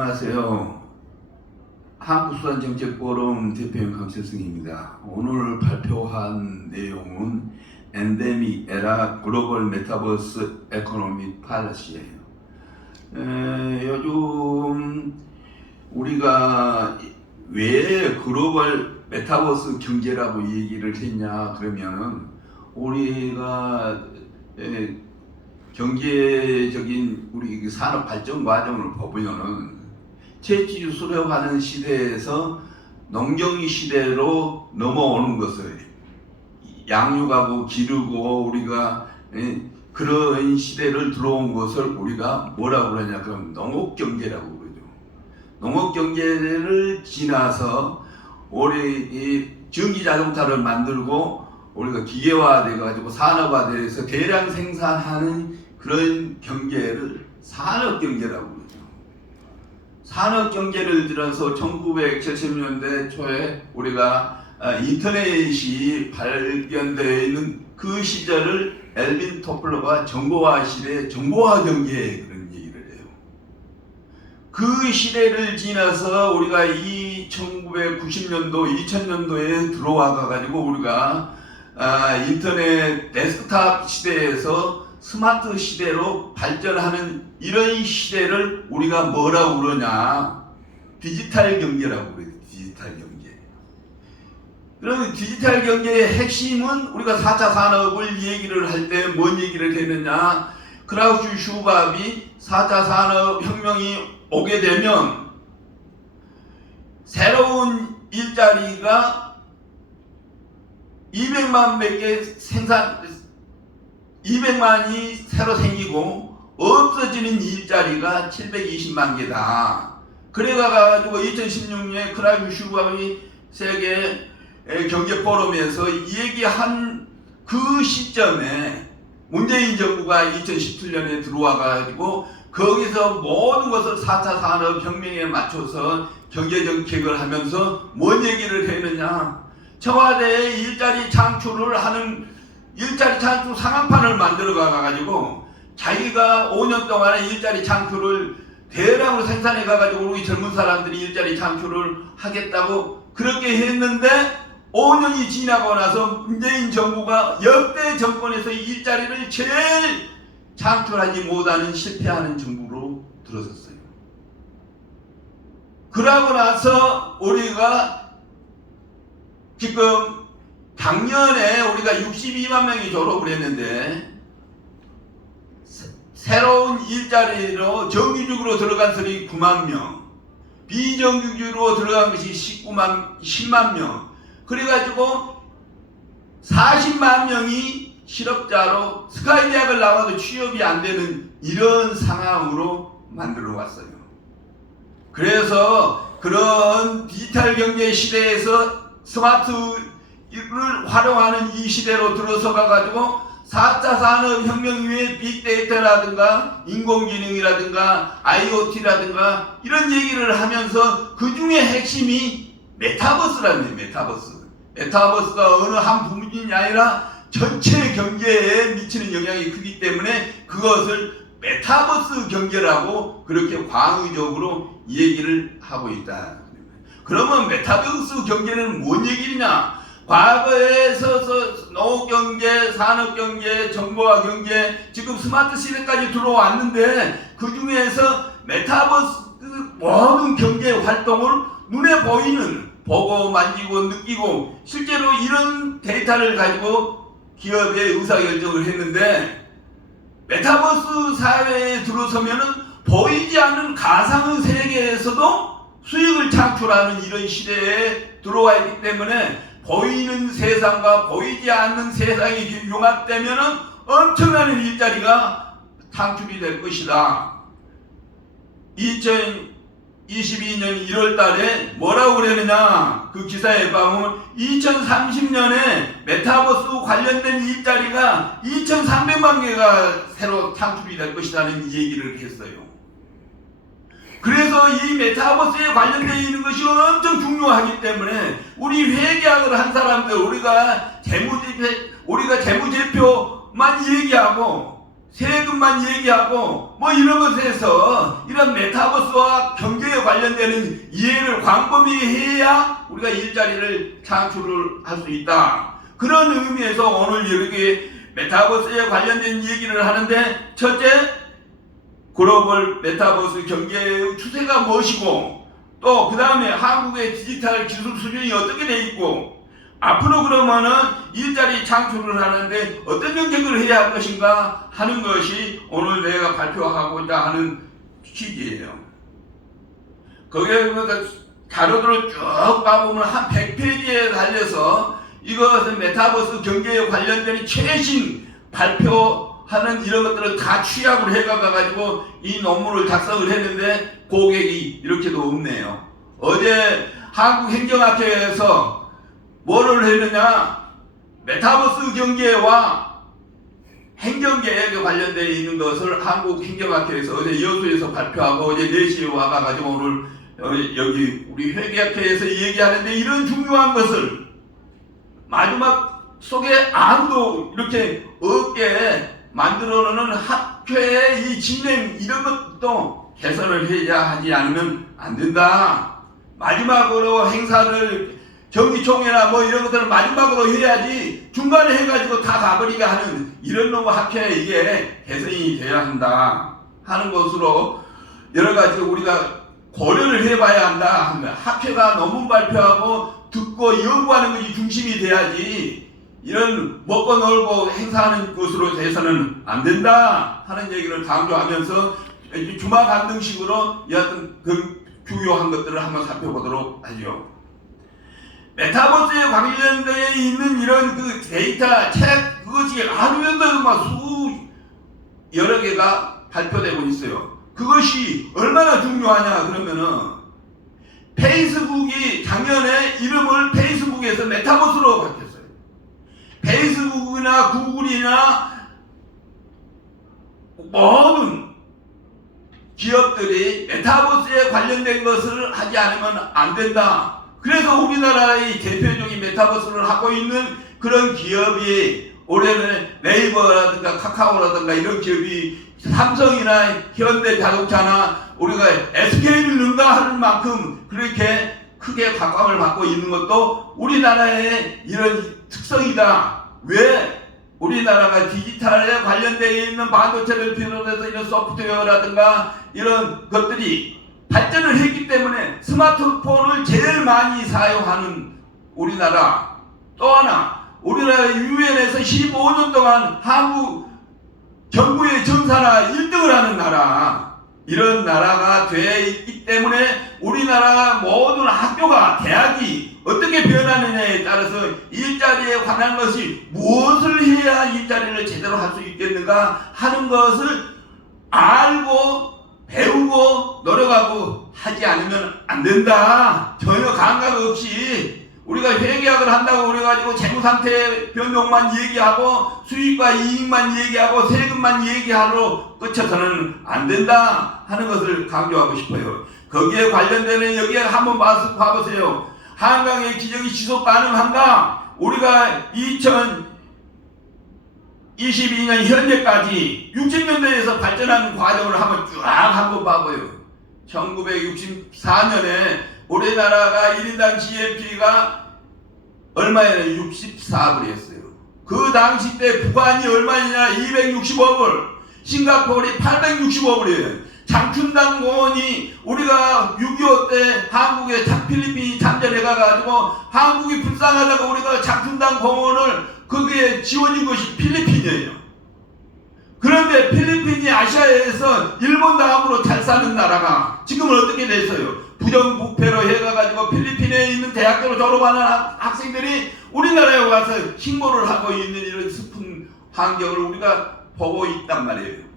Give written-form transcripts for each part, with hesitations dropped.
안녕하세요. 한국수산정책포럼 대표인 강철승입니다. 오늘 발표한 내용은 엔데믹 에라 글로벌 메타버스 에코노믹 팔러시예요. 요즘 우리가 왜 글로벌 메타버스 경제라고 얘기를 했냐 그러면은 우리가 경제적인 우리 산업 발전 과정을 보면은 채취 수렵하는 시대에서 농경 시대로 넘어오는 것을 양육하고 기르고 우리가 그런 시대를 들어온 것을 우리가 뭐라고 그러냐 그럼 농업 경제라고 그러죠. 농업 경제를 지나서 우리 이 전기 자동차를 만들고 우리가 기계화돼 가지고 산업화돼서 대량 생산하는 그런 경제를 산업 경제라고 그러죠. 산업 경제를 들어서 1970년대 초에 우리가 인터넷이 발견되어 있는 그 시절을 엘빈 토플러가 정보화 시대, 정보화 경제 그런 얘기를 해요. 그 시대를 지나서 우리가 이 1990년도, 2000년도에 들어와 가지고 우리가 인터넷 데스크탑 시대에서 스마트 시대로 발전하는 이런 시대를 우리가 뭐라고 그러냐? 디지털 경제라고 그래요. 디지털 경제. 그러면 디지털 경제의 핵심은 우리가 4차 산업을 얘기를 할 때 뭔 얘기를 했느냐? 크라우스 슈밥이 4차 산업혁명이 오게 되면 새로운 일자리가 200만밖에 200만이 새로 생기고 없어지는 일자리가 720만 개다. 그래가지고 2016년에 크라우스 슈밥이 세계 경제 포럼에서 얘기한 그 시점에 문재인 정부가 2017년에 들어와가지고 거기서 모든 것을 4차 산업혁명에 맞춰서 경제정책을 하면서 뭔 얘기를 했느냐? 청와대에 일자리 창출을 하는 일자리 창출 상한판을 만들어 가가지고 자기가 5년 동안에 일자리 창출을 대량으로 생산해 가가지고 우리 젊은 사람들이 일자리 창출을 하겠다고 그렇게 했는데 5년이 지나고 나서 문재인 정부가 역대 정권에서 일자리를 제일 창출하지 못하는 실패하는 정부로 들어섰어요. 그러고 나서 우리가 지금 작년에 우리가 62만 명이 졸업을 했는데 새로운 일자리로 정규직으로 들어간 사람이 9만 명, 비정규직으로 들어간 것이 10만 명, 그래가지고 40만 명이 실업자로 스카이 대학을 나와도 취업이 안 되는 이런 상황으로 만들어 왔어요. 그래서 그런 디지털 경제 시대에서 스마트를 활용하는 이 시대로 들어서가 가지고 4차 산업혁명 이후에 빅데이터라든가 인공지능이라든가 IoT라든가 이런 얘기를 하면서 그 중에 핵심이 메타버스라는 거예요. 메타버스가 어느 한 부분이 아니라 전체 경제에 미치는 영향이 크기 때문에 그것을 메타버스 경제라고 그렇게 광의적으로 얘기를 하고 있다. 그러면 메타버스 경제는 뭔 얘기냐? 과거에 있어서 농업경제, 산업경제, 정보화 경제, 지금 스마트 시대까지 들어왔는데 그 중에서 메타버스 모든 경제 활동을 눈에 보이는, 보고 만지고 느끼고 실제로 이런 데이터를 가지고 기업에 의사결정을 했는데 메타버스 사회에 들어서면은 보이지 않는 가상의 세계에서도 수익을 창출하는 이런 시대에 들어와 있기 때문에 보이는 세상과 보이지 않는 세상이 융합되면은 엄청난 일자리가 창출이 될 것이다. 2022년 1월 달에 뭐라고 그랬느냐? 그 기사에 보면 2030년에 메타버스 관련된 일자리가 2,300만 개가 새로 창출이 될 것이라는 얘기를 했어요. 그래서 이 메타버스에 관련되어 있는 것이 엄청 중요하기 때문에 우리 회계학을 한 사람들, 우리가 재무제표만 얘기하고 세금만 얘기하고 뭐 이런 것에서 이런 메타버스와 경제의 관련되는 이해를 광범위 해야 우리가 일자리를 창출을 할 수 있다. 그런 의미에서 오늘 이렇게 메타버스에 관련된 얘기를 하는데, 첫째, 글로벌 메타버스 경제의 추세가 무엇이고, 또 그 다음에 한국의 디지털 기술 수준이 어떻게 돼 있고, 앞으로 그러면은 일자리 창출을 하는데 어떤 정책을 해야 할 것인가 하는 것이 오늘 내가 발표하고자 하는 취지예요. 거기에 자료들을 쭉 봐보면 한 100페이지에 달려서 이것은 메타버스 경제에 관련된 최신 발표하는 이런 것들을 다 취합을 해가지고 이 논문을 작성을 했는데 고객이 이렇게도 없네요. 어제 한국행정학회에서 뭐를 했느냐, 메타버스 경제와 행정계획에 관련되어 있는 것을 한국행정학회에서 어제 여수에서 발표하고 어제 4시에 와가지고 오늘 여기 우리 회계학회에서 얘기하는데, 이런 중요한 것을 마지막 속에 아무도 이렇게 없게 만들어놓는 학회의 이 진행, 이런 것도 개선을 해야 하지 않으면 안 된다. 마지막으로 행사를 정기총회나 뭐 이런 것들을 마지막으로 해야지 중간에 해가지고 다 가버리게 하는 이런 놈의 학회, 이게 개선이 돼야 한다 하는 것으로 여러 가지 우리가 고려를 해봐야 한다. 학회가 논문 발표하고 듣고 연구하는 것이 중심이 돼야지 이런 먹고 놀고 행사하는 것으로 돼서는 안 된다 하는 얘기를 강조하면서 주마 간등식으로 여하튼 그 주요한 것들을 한번 살펴보도록 하죠. 메타버스에 관련되어 있는 이런 그 데이터, 책, 그것이 하루에도 막 여러 개가 발표되고 있어요. 그것이 얼마나 중요하냐 그러면은, 페이스북이 작년에 이름을 페이스북에서 메타버스로 바뀌었어요. 페이스북이나 구글이나 모든 기업들이 메타버스에 관련된 것을 하지 않으면 안 된다. 그래서 우리나라의 대표적인 메타버스를 하고 있는 그런 기업이 올해는 네이버라든가 카카오라든가 이런 기업이 삼성이나 현대자동차나 우리가 SK를 능가하는 만큼 그렇게 크게 각광을 받고 있는 것도 우리나라의 이런 특성이다. 왜? 우리나라가 디지털에 관련되어 있는 반도체를 비롯해서 이런 소프트웨어라든가 이런 것들이 발전을 했기 때문에 스마트폰을 제일 많이 사용하는 우리나라. 또 하나, 우리나라 유엔에서 15년 동안 한국 정부의 전사나 1등을 하는 나라, 이런 나라가 되어 있기 때문에 우리나라 모든 학교가, 대학이 어떻게 변하느냐에 따라서 일자리에 관한 것이 무엇을 해야 일자리를 제대로 할 수 있겠는가 하는 것을 알고 배우고 노력하고 하지 않으면 안 된다. 전혀 감각 없이 우리가 회계학을 한다고 그래가지고 재무상태 변동만 얘기하고 수익과 이익만 얘기하고 세금만 얘기하러 끝쳐서는 안 된다 하는 것을 강조하고 싶어요. 거기에 관련되는 여기에 한번 봐보세요. 한강의 기적이 지속 가능한가? 우리가 2022년 현재까지 60년대에서 발전하는 과정을 한번 봐봐요. 1964년에 우리나라가 1인당 GNP가 얼마였나요? 64불이었어요. 그 당시 때 북한이 얼마냐? 265불, 싱가포르이 865불이에요. 장춘당 공원이 우리가 6.25 때 한국에 필리핀이 참전해가지고 한국이 불쌍하다고 우리가 장춘당 공원을 거기에 지원인 것이 필리핀이에요. 그런데 필리핀이 아시아에서 일본 다음으로 잘 사는 나라가 지금은 어떻게 됐어요? 부정부패로 해가지고 필리핀에 있는 대학교로 졸업하는 학생들이 우리나라에 와서 신고를 하고 있는 이런 슬픈 환경을 우리가 보고 있단 말이에요.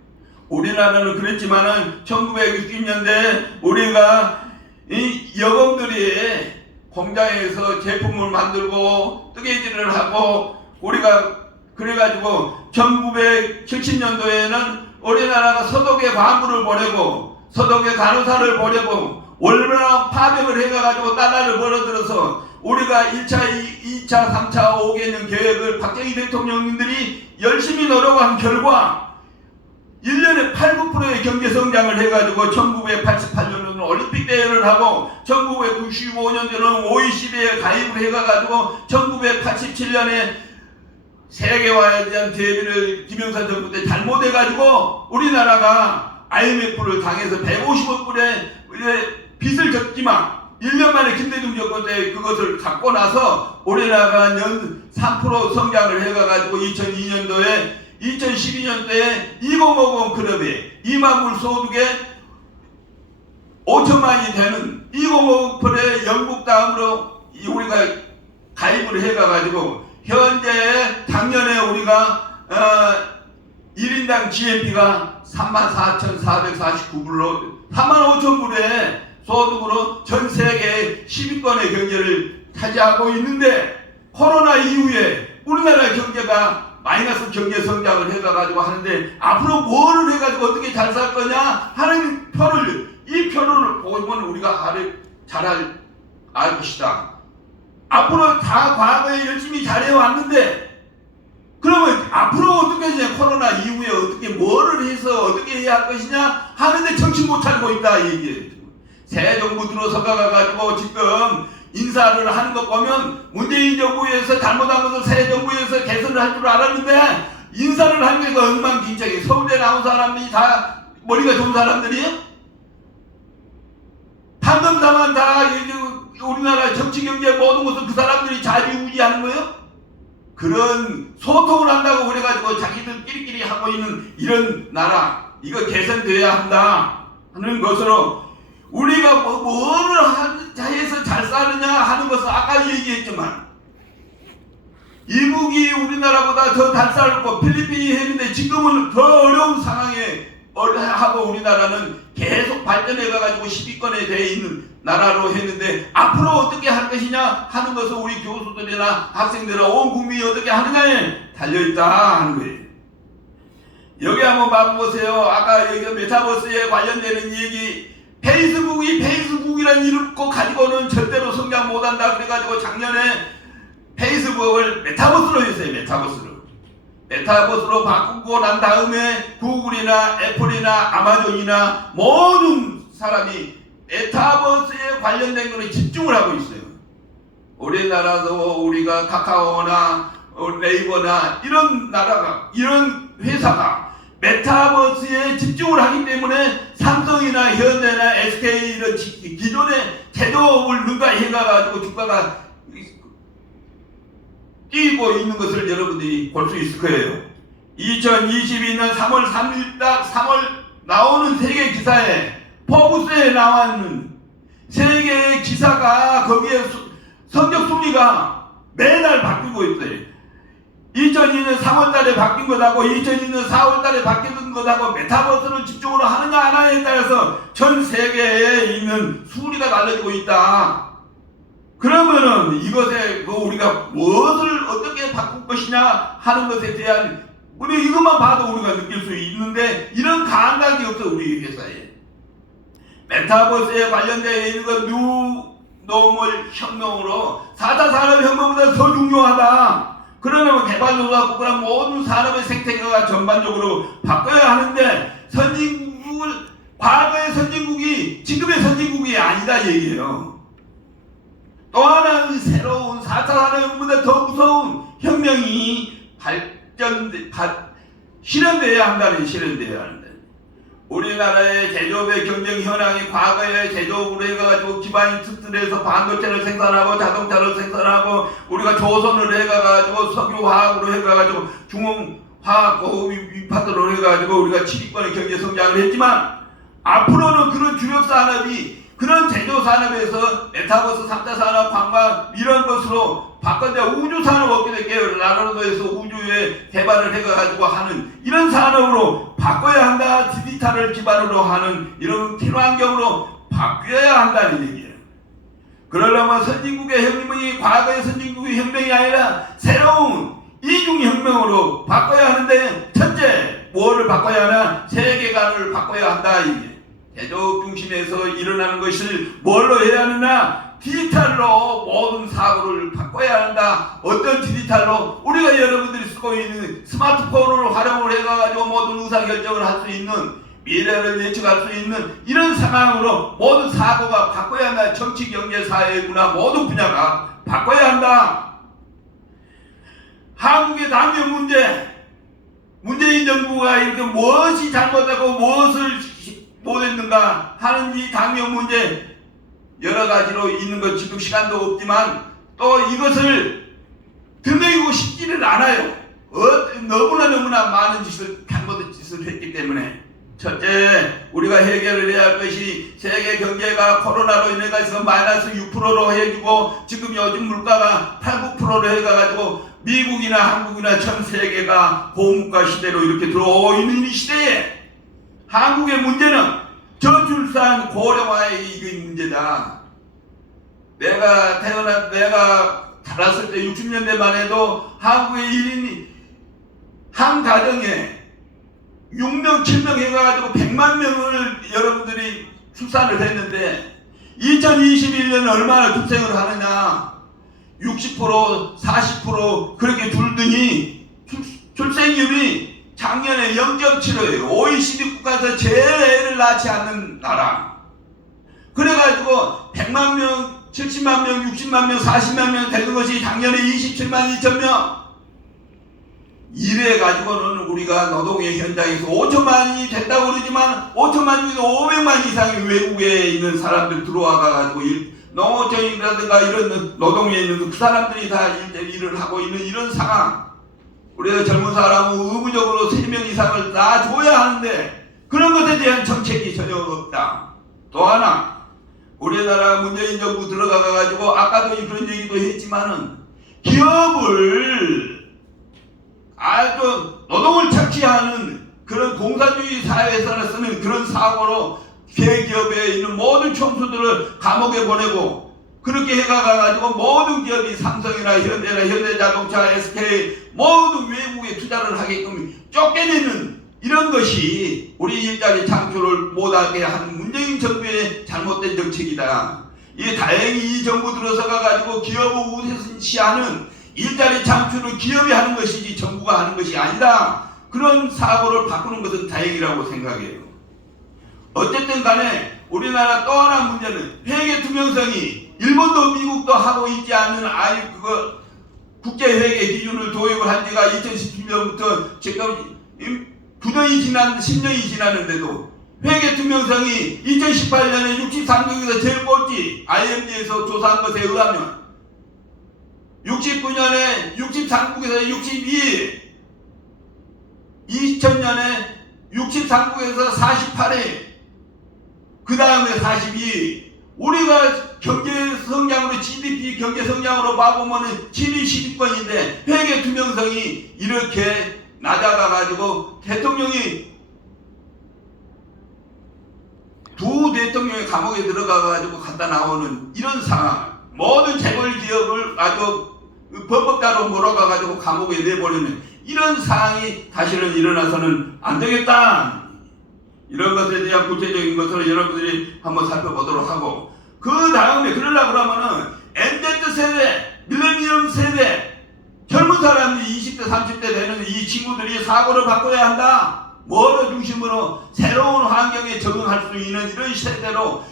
우리나라는 그랬지만은 1960년대 우리가 이 여공들이 공장에서 제품을 만들고 뜨개질을 하고 우리가 그래가지고 1970년도에는 우리나라가 서독에 광부를 보내고 서독에 간호사를 보내고 얼마나 파병을 해가지고 달러를 벌어들어서 우리가 1차, 2차, 3차 5개년 계획을 박정희 대통령님들이 열심히 노력한 결과 1년에 8, 9%의 경제성장을 해가지고 1988년으로 올림픽 대회를 하고 1995년도는 OECD에 가입을 해가지고 1987년에 세계화에 대한 대비를 김영삼 정부 때 잘못해가지고 우리나라가 IMF를 당해서 150억 불의 빚을 졌지만 1년 만에 김대중 정권 때 그것을 갚고 나서 우리나라가 연 3% 성장을 해가지고 2002년도에 2012년도에 2050 클럽에 2만 불 소득에 5천만이 되는 2050 클럽의 영국 다음으로 우리가 가입을 해가지고 현재 작년에 우리가 1인당 GNP가 34,449불로 45,000불의 소득으로 전 세계 10위권의 경제를 차지하고 있는데 코로나 이후에 우리나라 경제가 마이너스 경제 성장을 해가지고 하는데 앞으로 뭐를 해가지고 어떻게 잘 살 거냐 하는 이 표를 보면 우리가 잘 알 것이다. 앞으로 다 과거에 열심히 잘해왔는데 그러면 앞으로 어떻게 하냐 코로나 이후에 어떻게 뭐를 해서 어떻게 해야 할 것이냐 하는데 정신 못 차리고 있다 이 얘기예요. 새 정부 들어서가 가지고 지금 인사를 하는 것 보면 문재인 정부에서 잘못한 것을 새 정부에서 개선을 할 줄 알았는데 인사를 하는 게 엉망진창이에요. 서울대 나온 사람들이 다 머리가 좋은 사람들이에요? 판검사만 다 우리나라 정치 경제 모든 것을 그 사람들이 좌지우지하는 거예요? 그런 소통을 한다고 그래가지고 자기들끼리 하고 있는 이런 나라 이거 개선돼야 한다 하는 것으로 우리가 뭐를 해서 잘 사느냐 하는 것은 아까 얘기했지만 이북이 우리나라보다 더 잘 살고 필리핀이 했는데 지금은 더 어려운 상황에 하고 우리나라는 계속 발전해 가지고 10위권에 되어 있는 나라로 했는데 앞으로 어떻게 할 것이냐 하는 것은 우리 교수들이나 학생들이나 온 국민이 어떻게 하느냐에 달려있다 하는 거예요. 여기 한번 봐보세요. 아까 여기 메타버스에 관련되는 얘기 페이스북이라는 이름 꼭 가지고는 절대로 성장 못한다 그래가지고 작년에 페이스북을 메타버스로 했어요. 메타버스로 바꾸고 난 다음에 구글이나 애플이나 아마존이나 모든 사람이 메타버스에 관련된 것에 집중을 하고 있어요. 우리나라도 우리가 카카오나 네이버나 이런 회사가 메타버스에 집중을 하기 때문에 삼성이나 현대나 SK 이런 기존의 제조업을 능가해가지고 주가가 뛰고 있는 것을 여러분들이 볼 수 있을 거예요. 2022년 3월 3일 딱 3월 나오는 세계 기사에 포브스에 나왔는 세계의 기사가 거기에 성적 순위가 매달 바뀌고 있어요. 2002년 3월달에 바뀐 것하고 2002년 4월달에 바뀐 것하고 메타버스를 집중으로 하느냐 안 하느냐에 따라서 전 세계에 있는 순위가 달라지고 있다. 그러면은 이것에 우리가 무엇을 어떻게 바꿀 것이냐 하는 것에 대한 우리 이것만 봐도 우리가 느낄 수 있는데 이런 감각이 없어 우리 회사에. 메타버스에 관련되어 있는 것 뉴노멀 혁명으로 4차 산업혁명보다 더 중요하다. 그러면 개발도가 그런 모든 산업의 생태계가 전반적으로 바꿔야 하는데 과거의 선진국이 지금의 선진국이 아니다 얘기예요. 또 하나는 새로운 4차 산업혁명보다 더 무서운 혁명이 실현돼야 하는데 우리나라의 제조업의 경쟁 현황이 과거에 제조업으로 해가지고 기반이 튼튼해서 반도체를 생산하고 자동차를 생산하고 우리가 조선을 해가지고 석유화학으로 해가지고 중흥화학 위파트로 해가지고 우리가 7위권의 경제 성장을 했지만 앞으로는 그런 주력 산업이 그런 제조 산업에서 메타버스 3차 산업 관광 이런 것으로 바꿔야 우주 산업 얻게 될게요. 나로도에서 우주에 개발을 해가지고 하는 이런 산업으로 바꿔야 한다. 디지털을 기반으로 하는 이런 친환경으로 바뀌어야 한다는 얘기예요. 그러려면 선진국의 혁명이 과거의 선진국의 혁명이 아니라 새로운 이중혁명으로 바꿔야 하는데 첫째 뭐를 바꿔야 하나? 세계관을 바꿔야 한다 이게. 제조업 중심에서 일어나는 것을 뭘로 해야 하느냐? 디지털로 모든 사고를 바꿔야 한다. 어떤 디지털로? 우리가 여러분들이 쓰고 있는 스마트폰을 활용을 해가지고 모든 의사결정을 할 수 있는 미래를 예측할 수 있는 이런 상황으로 모든 사고가 바꿔야 한다. 정치, 경제, 사회, 문화 모든 분야가 바꿔야 한다. 한국의 당면 문제, 문재인 정부가 이렇게 무엇이 잘못하고 무엇을 못했는가 하는 이 당면 문제 여러 가지로 있는 것 지금 시간도 없지만 또 이것을 드러내고 싶지를 않아요. 너무나 많은 잘못된 짓을 했기 때문에. 첫째, 우리가 해결을 해야 할 것이 세계 경제가 코로나로 인해서 마이너스 6%로 해주고 지금 요즘 물가가 8, 9%로 해가지고 미국이나 한국이나 전 세계가 고물가 시대로 이렇게 들어오는 이 시대에 한국의 문제는 저출산 고령화의 이게 문제다. 내가 자랐을 때 60년대만 해도 한국의 1인이 한 가정에 6명, 7명 해가지고 100만 명을 여러분들이 출산을 했는데 2021년은 얼마나 급생을 하느냐. 60%, 40% 그렇게 줄더니 출생률이 작년에 0.75예요. OECD 국가에서 제일 애를 낳지 않는 나라. 그래가지고 100만 명, 70만 명, 60만 명, 40만 명 되는 것이 작년에 27만 2천 명. 이래가지고는 우리가 노동의 현장에서 5천만이 됐다고 그러지만 5천만 중에서 500만 이상이 외국에 있는 사람들 들어와가지고 농어촌이라든가 이런 노동에 있는 그 사람들이 다 일을 하고 있는 이런 상황. 우리가 젊은 사람은 의무적으로 3명 이상을 낳아줘야 하는데 그런 것에 대한 정책이 전혀 없다. 또 하나, 우리나라 문재인 정부 들어가가지고 아까도 그런 얘기도 했지만은 기업을 아주 노동을 착취하는 그런 공산주의 사회에서 쓰는 그런 사고로 대기업에 있는 모든 총수들을 감옥에 보내고 그렇게 해가가지고 모든 기업이 삼성이나 현대나 현대자동차, SK 모든 외국에 투자를 하게끔 쫓겨내는 이런 것이 우리 일자리 창출을 못하게 한 문재인 정부의 잘못된 정책이다. 이게 다행히 이 정부 들어서가 가지고 기업을 우선시하는 일자리 창출을 기업이 하는 것이지 정부가 하는 것이 아니다. 그런 사고를 바꾸는 것은 다행이라고 생각해요. 어쨌든 간에 우리나라 또 하나 문제는 회계 투명성이 일본도 미국도 하고 있지 않는 국제회계 기준을 도입을 한 지가 2017년부터 지금 10년이 지났는데도 회계 투명성이 2018년에 63국에서 제일 꼴찌. IMD에서 조사한 것에 의하면 69년에 63국에서 62위, 2000년에 63국에서 48위, 그 다음에 42위. 우리가 경제 성장으로 GDP 경제 성장으로 봐보면 7위 10위권인데 회계 투명성이 이렇게 낮아가 가지고 두 대통령이 감옥에 들어가 가지고 갖다 나오는 이런 상황. 모든 재벌 기업을 아주 법법가로 몰아가 가지고 감옥에 내버리는 이런 상황이 다시는 일어나서는 안 되겠다. 이런 것에 대한 구체적인 것을 여러분들이 한번 살펴보도록 하고, 그 다음에 그러려고 그러면은 MZ 세대, 밀레니엄 세대, 젊은 사람들이 20대 30대 되는 이 친구들이 사고를 바꿔야 한다. 뭐를 중심으로 새로운 환경에 적응할 수 있는 이런 세대로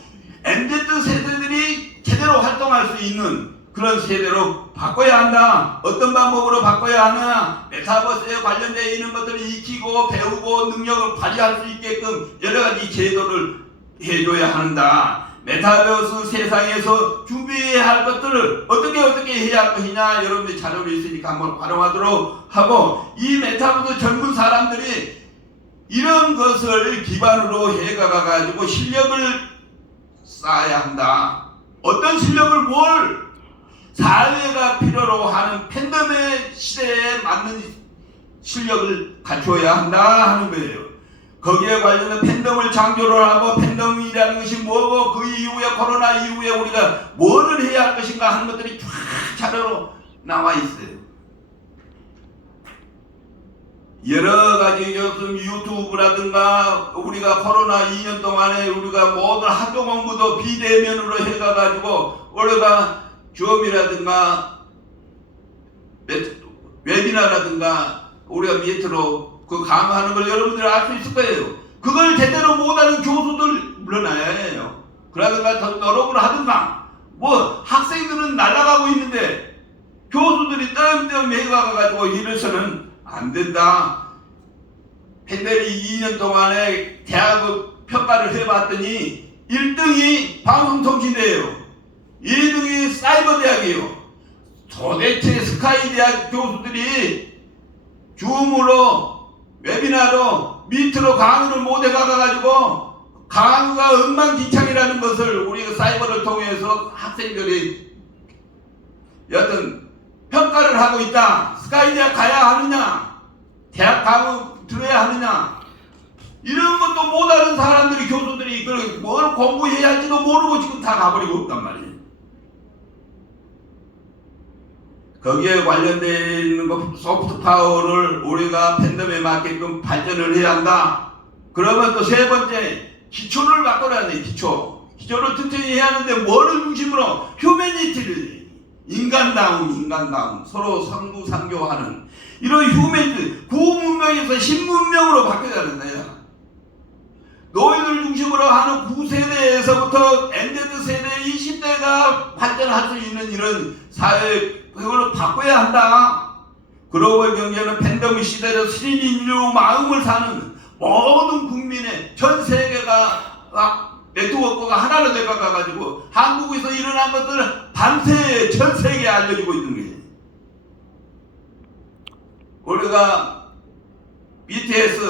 MZ 세대들이 제대로 활동할 수 있는 그런 세대로 바꿔야 한다. 어떤 방법으로 바꿔야 하느냐. 메타버스에 관련되어 있는 것들을 익히고 배우고 능력을 발휘할 수 있게끔 여러 가지 제도를 해줘야 한다. 메타버스 세상에서 준비해야 할 것들을 어떻게 해야 할 것이냐. 여러분들 자료를 있으니까 한번 활용하도록 하고, 이 메타버스 젊은 사람들이 이런 것을 기반으로 해가 가지고 실력을 쌓아야 한다. 어떤 실력을 사회가 필요로 하는 팬덤의 시대에 맞는 실력을 갖춰야 한다 하는 거예요. 거기에 관련된 팬덤을 창조를 하고, 팬덤이라는 것이 뭐고 그 이후에 코로나 이후에 우리가 뭐를 해야 할 것인가 하는 것들이 쫙 자료로 나와 있어요. 여러 가지 요즘 유튜브라든가 우리가 코로나 2년 동안에 우리가 모든 학교 공부도 비대면으로 해가지고 우리가 주엄이라든가 웨비나라든가 우리가 밑으로 그 강화하는 걸 여러분들이 알 수 있을 거예요. 그걸 제대로 못하는 교수들 물러나야 해요. 그러다가 더 노력을 하든가. 뭐 학생들은 날아가고 있는데 교수들이 뜸뜸 해가가지고 이래서는 안 된다. 팬들이 2년 동안에 대학 평가를 해봤더니 1등이 방송통신대예요. 2등이 사이버대학이에요. 도대체 스카이대학 교수들이 줌으로 웨비나로 미트로 강의를 못해 가가지고 강의가 엉망진창이라는 것을 우리가 사이버를 통해서 학생들이 여튼 평가를 하고 있다. 스카이대학 가야 하느냐? 대학 강의 들어야 하느냐? 이런 것도 못하는 사람들이 교수들이 뭘 공부해야 할지도 모르고 지금 다 가버리고 있단 말이에요. 거기에 관련되어 있는 거 소프트 파워를 우리가 팬덤에 맞게끔 발전을 해야 한다. 그러면 또 세 번째 기초를 바꿔야 돼. 기초를 튼튼히 해야 하는데 뭐를 중심으로 휴머니티를 인간다움 서로 상부상교하는 이런 휴머니티 구문명에서 신문명으로 바뀌어야 된다. 노인을 중심으로 하는 9세대에서부터 MZ세대 20대가 발전할 수 있는 이런 사회 그걸 바꿔야 한다. 글로벌 경제는 팬데믹 시대로 신인류 마음을 사는 모든 국민의 전 세계가 네트워크가 하나로 돼가가지고 한국에서 일어난 것들을 밤새 전 세계에 알려지고 있는 거예요. 우리가 BTS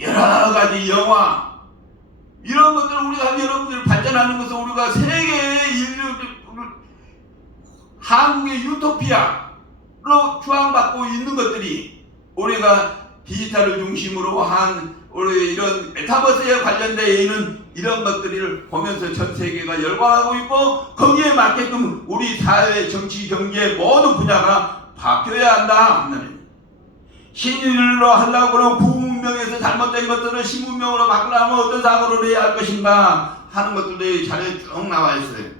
여러 가지 영화 이런 것들을 우리가 여러분들 발전하는 것은 우리가 세계의 인류를 한국의 유토피아로 추앙받고 있는 것들이 우리가 디지털을 중심으로 한 우리 이런 메타버스에 관련되어 있는 이런 것들을 보면서 전 세계가 열광하고 있고 거기에 맞게끔 우리 사회, 정치, 경제 모든 분야가 바뀌어야 한다. 신인으로 하려고 그러면 구문명에서 잘못된 것들을 신문명으로 바꾸려면 어떤 사고를 해야 할 것인가 하는 것들이 자료에 쭉 나와 있어요.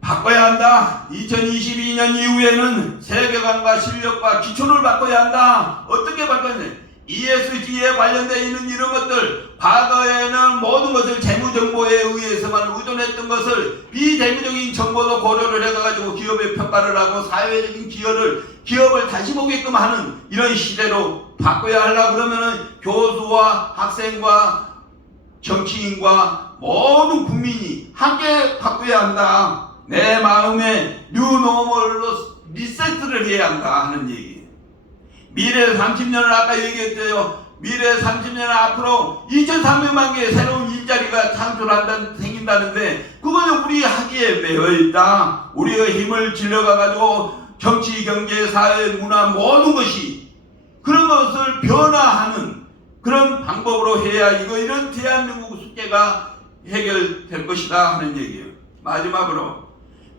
바꿔야 한다. 2022년 이후에는 세계관과 실력과 기초를 바꿔야 한다. 어떻게 바꿔야 돼? ESG에 관련되어 있는 이런 것들, 과거에는 모든 것을 재무정보에 의해서만 의존했던 것을 비재무적인 정보도 고려를 해가지고 기업의 평가를 하고 사회적인 기업을 다시 보게끔 하는 이런 시대로 바꿔야 하려고 그러면은 교수와 학생과 정치인과 모든 국민이 함께 바꿔야 한다. 내 마음에 뉴노멀로 리세트를 해야 한다 하는 얘기예요. 미래 30년을 아까 얘기했대요. 미래 30년 앞으로 2,300만 개의 새로운 일자리가 생긴다는데 그거는 우리 학위에 매여 있다. 우리가 힘을 질러가가지고 정치, 경제, 사회, 문화 모든 것이 그런 것을 변화하는 그런 방법으로 해야 이런 대한민국 숙제가 해결될 것이다 하는 얘기예요. 마지막으로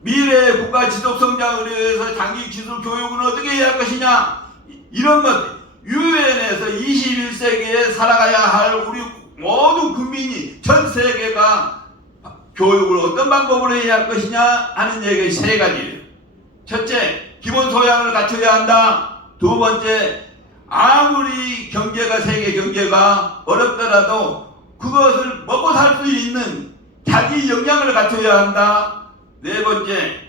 미래 국가 지속 성장을 위해서 장기 기술 교육은 어떻게 해야 할 것이냐? 이런 것, 유엔에서 21세기에 살아가야 할 우리 모든 국민이 전 세계가 교육을 어떤 방법으로 해야 할 것이냐 하는 얘기 세 가지예요. 첫째, 기본 소양을 갖춰야 한다. 두 번째, 아무리 세계 경제가 어렵더라도 그것을 먹고 살 수 있는 자기 역량을 갖춰야 한다. 네 번째,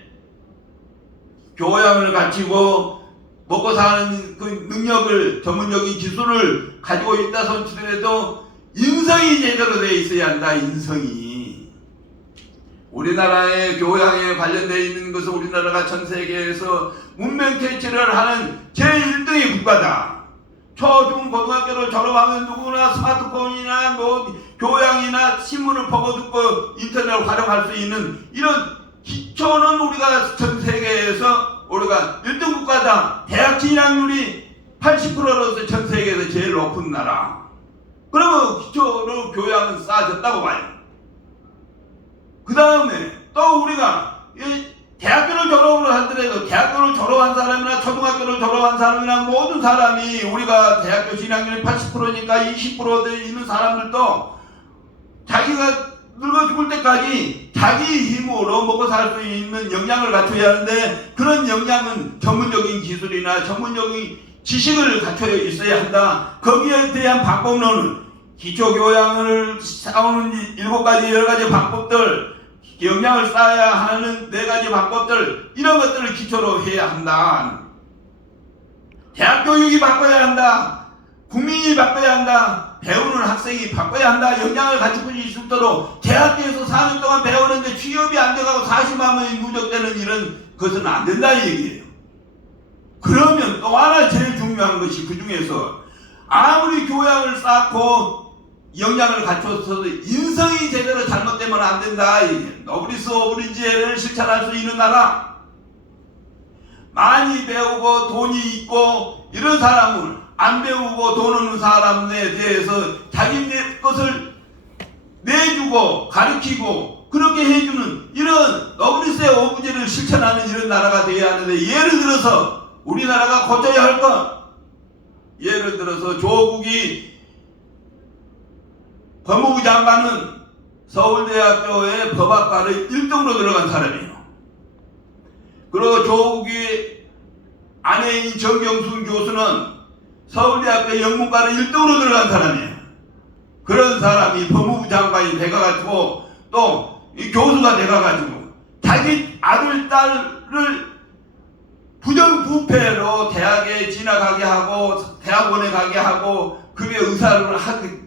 교양을 갖추고 먹고 사는 그 능력을, 전문적인 기술을 가지고 있다 손치더라도 인성이 제대로 되어 있어야 한다. 인성이. 우리나라의 교양에 관련되어 있는 것은 우리나라가 전 세계에서 문명 캐치를 하는 제1등의 국가다. 초, 중, 고등학교를 졸업하면 누구나 스마트폰이나 교양이나 신문을 보고 듣고 인터넷을 활용할 수 있는 이런 기초는 우리가 전 세계에서 우리가 1등 국가다. 대학 진학률이 80%로서 전 세계에서 제일 높은 나라. 그러면 기초로 교양은 쌓아졌다고 봐요. 그 다음에 또 우리가 대학교를 졸업을 하더라도 대학교를 졸업한 사람이나 초등학교를 졸업한 사람이나 모든 사람이 우리가 대학교 진학률이 80%니까 20% 있는 사람들도 자기가 늙어 죽을 때까지 자기 힘으로 먹고 살 수 있는 역량을 갖춰야 하는데 그런 역량은 전문적인 기술이나 전문적인 지식을 갖춰 있어야 한다. 거기에 대한 방법론은 기초교양을 쌓는 7가지 여러 가지 방법들, 역량을 쌓아야 하는 4가지 방법들, 이런 것들을 기초로 해야 한다. 대학 교육이 바꿔야 한다. 국민이 바꿔야 한다. 배우는 학생이 바꿔야 한다. 역량을 가지고 있도록 대학교에서 4년 동안 배우는데 취업이 안 돼가고 40만 원이 누적되는 이런 것은 안 된다 이 얘기예요. 그러면 또 하나 제일 중요한 것이 그 중에서 아무리 교양을 쌓고 역량을 갖춰서도 인성이 제대로 잘못되면 안 된다. 노블리스 오브리지를 실천할 수 있는 나라, 많이 배우고 돈이 있고 이런 사람은 안 배우고 돈 없는 사람에 대해서 자기 것을 내주고 가르치고 그렇게 해주는 이런 노블리스 오브리지를 실천하는 이런 나라가 되어야 하는데, 예를 들어서 우리나라가 고쳐야 할 것, 예를 들어서 조국이 법무부 장관은 서울대학교의 법학과를 1등으로 들어간 사람이에요. 그리고 조국이 아내인 정경순 교수는 서울대학교 영문과를 1등으로 들어간 사람이에요. 그런 사람이 법무부 장관이 돼가지고 또 교수가 돼가지고 자기 아들, 딸을 부정부패로 대학에 진학하게 하고 대학원에 가게 하고 그게 의사를 하게,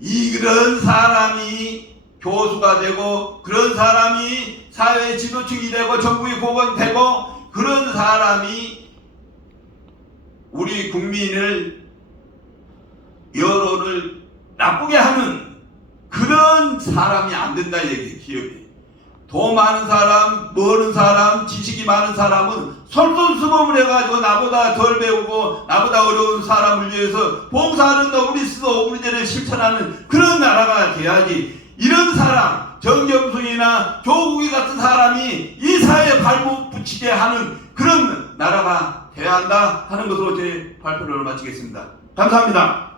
이런 사람이 교수가 되고 그런 사람이 사회 지도층이 되고 정부의 고관이 되고 그런 사람이 우리 국민을 여론을 나쁘게 하는 그런 사람이 안 된다 얘기예요. 기업이 돈 많은 사람, 머는 사람, 지식이 많은 사람은 솔선수범을 해가지고 나보다 덜 배우고 나보다 어려운 사람을 위해서 봉사하는 노블리스 오브리지를 실천하는 그런 나라가 돼야지, 이런 사람, 정경순이나 조국이 같은 사람이 이 사회에 발붙이게 하는 그런 나라가 돼야 한다 하는 것으로 제 발표를 마치겠습니다. 감사합니다.